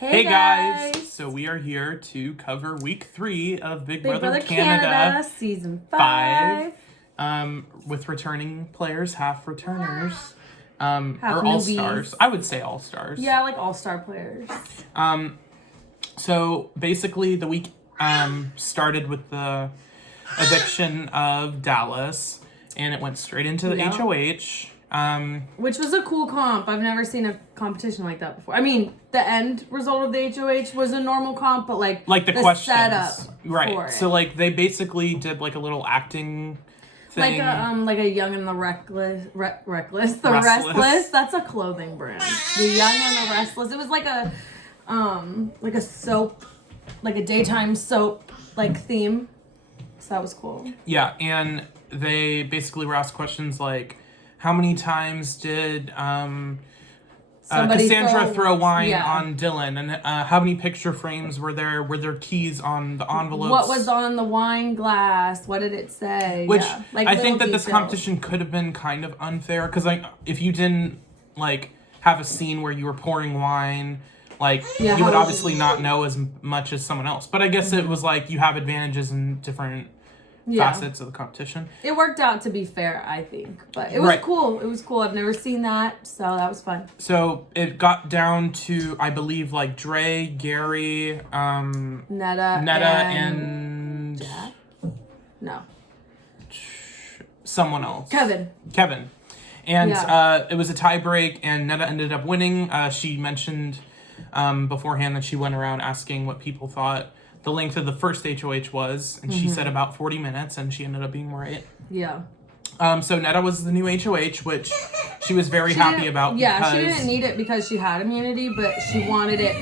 Hey guys! So we are here to cover week 3 of Big Brother Canada Season 5. With returning players, half returners, Half or all-stars. I would say all-stars. Yeah, like all-star players. So basically the week started with the eviction of Dallas, and it went straight into the HOH. Which was a cool comp. I've never seen a competition like that before. I mean, the end result of the HOH was a normal comp, but like the questions, setup right? For it. So like they basically did like a little acting thing, like a Young and the Restless. That's a clothing brand. The Young and the Restless. It was like a soap, like a daytime soap like theme. So that was cool. Yeah, and they basically were asked questions like, how many times did Cassandra throw wine on Dylan? And how many picture frames were there? Were there keys on the envelopes? What was on the wine glass? What did it say? Which, like I think that this competition could have been kind of unfair. Because if you didn't, have a scene where you were pouring wine, you would obviously not know as much as someone else. But I guess it was you have advantages in different facets of the competition. It worked out to be fair, I think, but it was cool. It was cool. I've never seen that, so that was fun. So it got down to, I believe, Dre, Gary, Neda, and Jack? No, someone else. Kevin. And it was a tie break, and Neda ended up winning. She mentioned beforehand that she went around asking what people thought the length of the first HOH was, and she said about 40 minutes, and she ended up being right. Yeah. So Neda was the new HOH, which she was very happy about. Yeah, she didn't need it because she had immunity, but she wanted it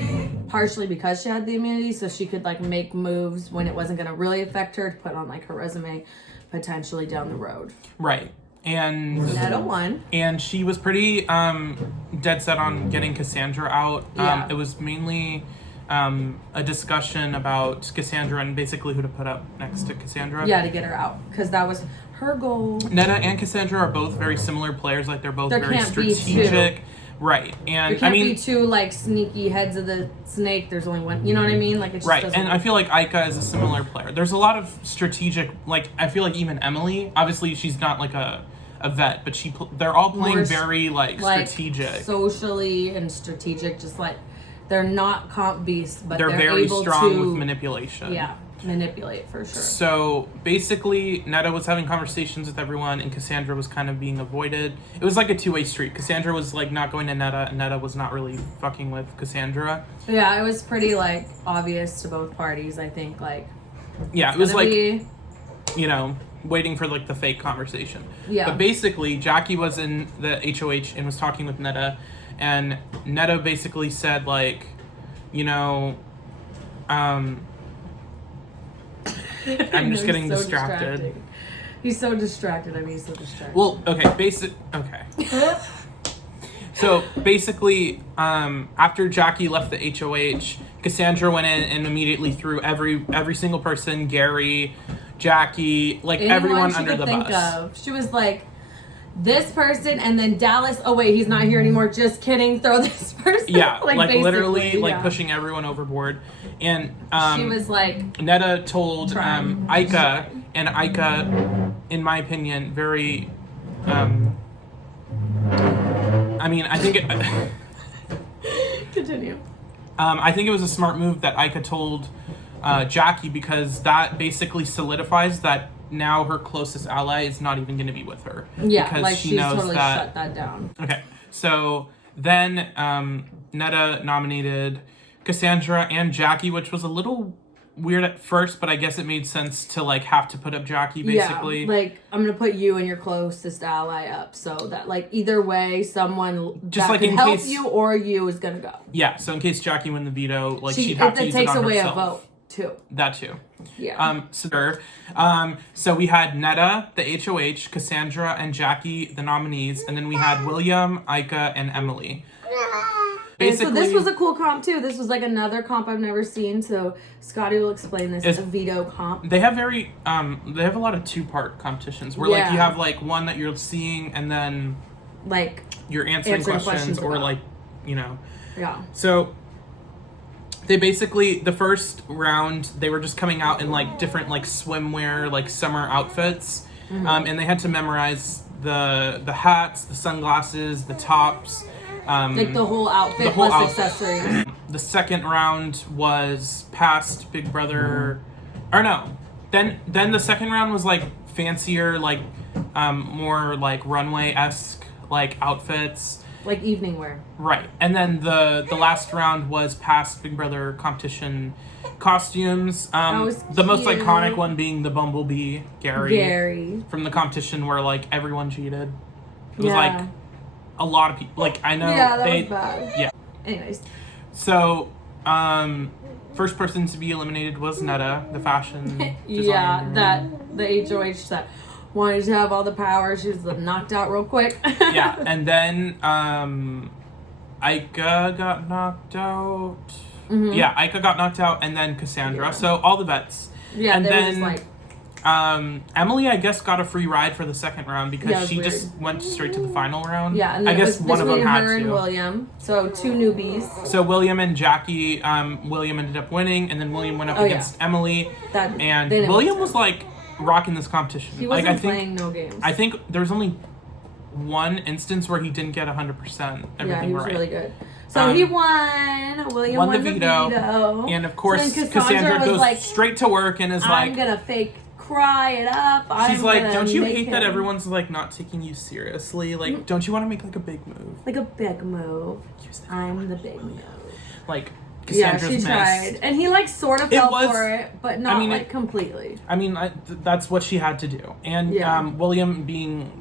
partially because she had the immunity, so she could make moves when it wasn't going to really affect her to put on her resume potentially down the road. Right. And Neda won. And she was pretty dead set on getting Cassandra out. It was mainly a discussion about Cassandra and basically who to put up next to Cassandra. Yeah, to get her out, because that was her goal. Neda and Cassandra are both very similar players. They're both very strategic. Right. And there can't be two sneaky heads of the snake. There's only one. You know what I mean? It just doesn't and work. I feel like Ika is a similar player. There's a lot of strategic. I feel like even Emily. Obviously, she's not a vet, but they're all playing very strategic, socially and strategic. Just they're not comp beasts, but they're very able strong to, with manipulation. Yeah, manipulate for sure. So basically, Neda was having conversations with everyone, and Cassandra was kind of being avoided. It was like a two-way street. Cassandra was not going to Neda, and Neda was not really fucking with Cassandra. Yeah, it was pretty obvious to both parties. I think it was waiting for the fake conversation. Yeah. But basically, Jackie was in the HOH and was talking with Neda, and Neda basically said I'm just getting distracted. He's so distracted. He's so distracted. Well, okay. So basically, after Jackie left the HOH, Cassandra went in and immediately threw every single person, Gary, Jackie, everyone under the bus. She was this person, and then Dallas. Oh wait, he's not here anymore. Just kidding. Throw this person. Yeah, literally pushing everyone overboard. And she was Neda told Ika, and Ika, in my opinion, very. I think it. Continue. I think it was a smart move that Ika told Jackie, because that basically solidifies that now her closest ally is not even going to be with her. Yeah, because she knows totally shut that down. Okay, so then Neda nominated Cassandra and Jackie, which was a little weird at first, but I guess it made sense to have to put up Jackie, basically. Yeah, I'm gonna put you and your closest ally up, so that either way, someone just that can help you or you is gonna go. Yeah, so in case Jackie win the veto, she'd have to use it on herself. It takes away a vote too. That too. Yeah. So we had Neda, the HOH, Cassandra, and Jackie, the nominees, and then we had William, Ika, and Emily. Basically, so this was a cool comp too. This was another comp I've never seen. So Scotty will explain this. It's a veto comp. They have they have a lot of 2-part competitions where you have one that you're seeing and then you're answering questions or Yeah. So they basically, the first round, they were just coming out in like different like swimwear, like summer outfits. And they had to memorize the hats, the sunglasses, the tops. Like the whole outfit plus accessories. The second round was past Big Brother, or no. Then the second round was like fancier, like more like runway-esque like outfits. Like evening wear. Right. And then the last round was past Big Brother competition costumes. The most iconic one being the Bumblebee, Gary. From the competition where like everyone cheated. It was like a lot of people. Like I know that was bad. Yeah. Anyways. So, first person to be eliminated was Neda, the fashion designer. The HOH that wanted to have all the power. She was knocked out real quick. Yeah, and then Ika got knocked out. Yeah, Ika got knocked out, and then Cassandra. Yeah. So all the vets. Yeah, and they then were just Emily, I guess, got a free ride for the second round because she just went straight to the final round. Yeah, and I guess one of them had her to. And William, so 2 newbies. So William and Jackie, William ended up winning, and then William went up against Emily, and William was like rocking this competition. He wasn't playing no games. I think there was only one instance where he didn't get 100% everything right. Yeah, he was really good. So he won. William won the veto. And of course, Cassandra goes straight to work and is I'm gonna fake cry it up. She's like, don't you hate that everyone's like not taking you seriously? Like, don't you want to make like a big move? Like a big move. I'm the big move. Like, Cassandra's she tried. And he like sort of fell for it, but not like completely. I mean, that's what she had to do. And William being,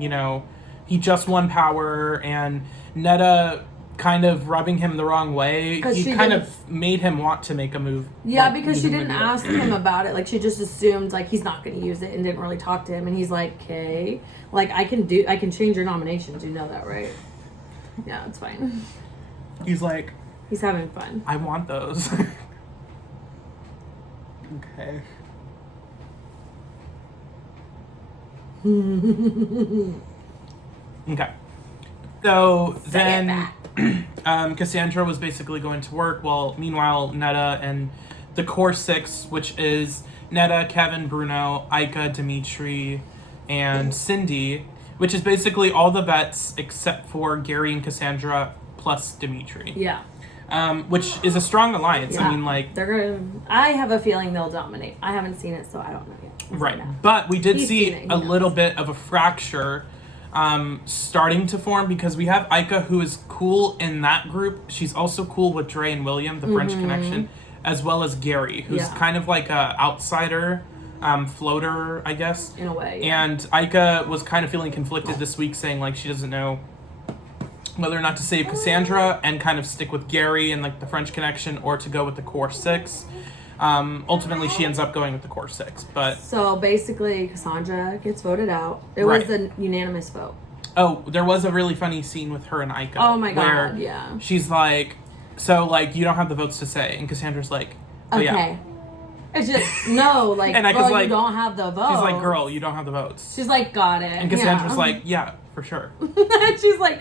he just won power, and Neda kind of rubbing him the wrong way. He kind of made him want to make a move. Yeah, like, because she didn't ask him about it. Like, she just assumed like he's not going to use it and didn't really talk to him. And he's like, okay, like I can change your nominations. You know that, right? Yeah, it's fine. He's like, he's having fun. I want those. Okay. Okay. So then Cassandra was basically going to work. Well, meanwhile, Neda and the core 6, which is Neda, Kevin, Bruno, Ika, Dimitri, and Cindy, which is basically all the vets except for Gary and Cassandra plus Dimitri. Yeah. Which is a strong alliance. Yeah. I mean, like... I have a feeling they'll dominate. I haven't seen it, so I don't know yet. Right. But we did see a little bit of a fracture starting to form, because we have Ika, who is cool in that group. She's also cool with Dre and William, the French connection, as well as Gary, who's kind of like a outsider floater, I guess. In a way. Yeah. And Ika was kind of feeling conflicted this week, saying like she doesn't know whether or not to save Cassandra and kind of stick with Gary and like the French connection, or to go with the core 6. Ultimately, she ends up going with the core 6. But so basically, Cassandra gets voted out. It was a unanimous vote. Oh, there was a really funny scene with her and Ika. Oh my god! Yeah. She's like, so like you don't have the votes to say, and Cassandra's like, okay. Yeah. It's just no, like, and Ika's like, you don't have the votes. She's like, girl, you don't have the votes. She's like, got it. And Cassandra's like, yeah, for sure. She's like,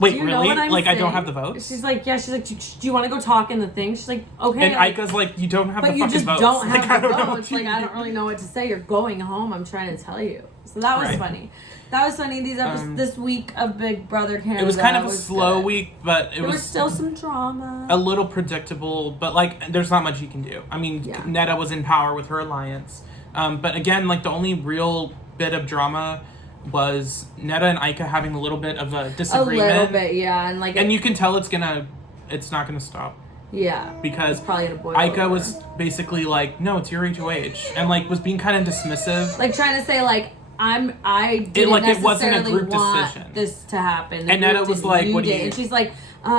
wait, really? Like, saying? I don't have the votes? She's like, yeah. She's like, do you want to go talk in the thing? She's like, okay. And Ika's like, you don't have the fucking votes. But you just don't have the votes. Like, I don't really know what to say. You're going home. I'm trying to tell you. So that was funny. That was funny. These episodes, this week of Big Brother Canada. It was kind of a slow week, but there was still some drama. A little predictable, but like, there's not much you can do. I mean, Neda was in power with her alliance. But again, like, the only real bit of drama was Neda and Ika having a little bit of a disagreement. A little bit, yeah. And like, you can tell it's not gonna stop. Yeah. Because it's probably gonna boil Ika over. was basically like, no, it's your HOH. And like, was being kind of dismissive. Like, trying to say like, I didn't necessarily it wasn't a group want decision. This to happen. And Neda was like, what do you... And she's like,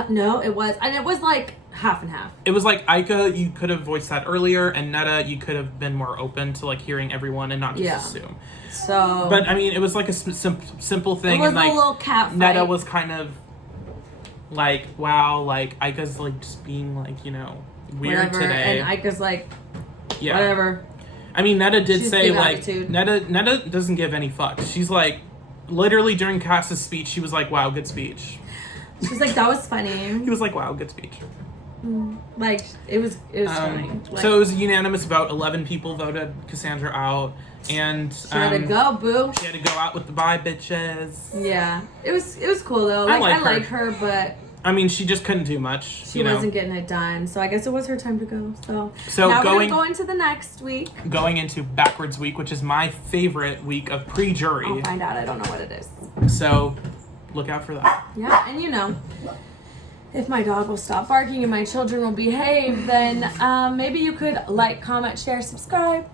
no, it was. And it was like half and half. It was like, Ika, you could have voiced that earlier, and Neda, you could have been more open to like hearing everyone and not just assume. So... But I mean, it was like a simple thing. It was and, like, a little cat fight. Neda was kind of like, wow, like, Ika's like just being like, weird today. And Ika's like, whatever. I mean, Neda did say, like, Neda doesn't give any fucks. She's like, literally during Cass's speech, she was like, wow, good speech. She's like, that was funny. He was like, wow, good speech. Like it was funny. Like, so it was a unanimous vote. 11 people voted Cassandra out, and she had to go, boo. She had to go out with the bye bitches. Yeah, it was cool though. Like I like her, but I mean, she just couldn't do much. She wasn't getting it done, so I guess it was her time to go. So now we're gonna go into the next week. Going into backwards week, which is my favorite week of pre-jury. I'll find out. I don't know what it is. So look out for that. Yeah, and if my dog will stop barking and my children will behave, then maybe you could like, comment, share, subscribe.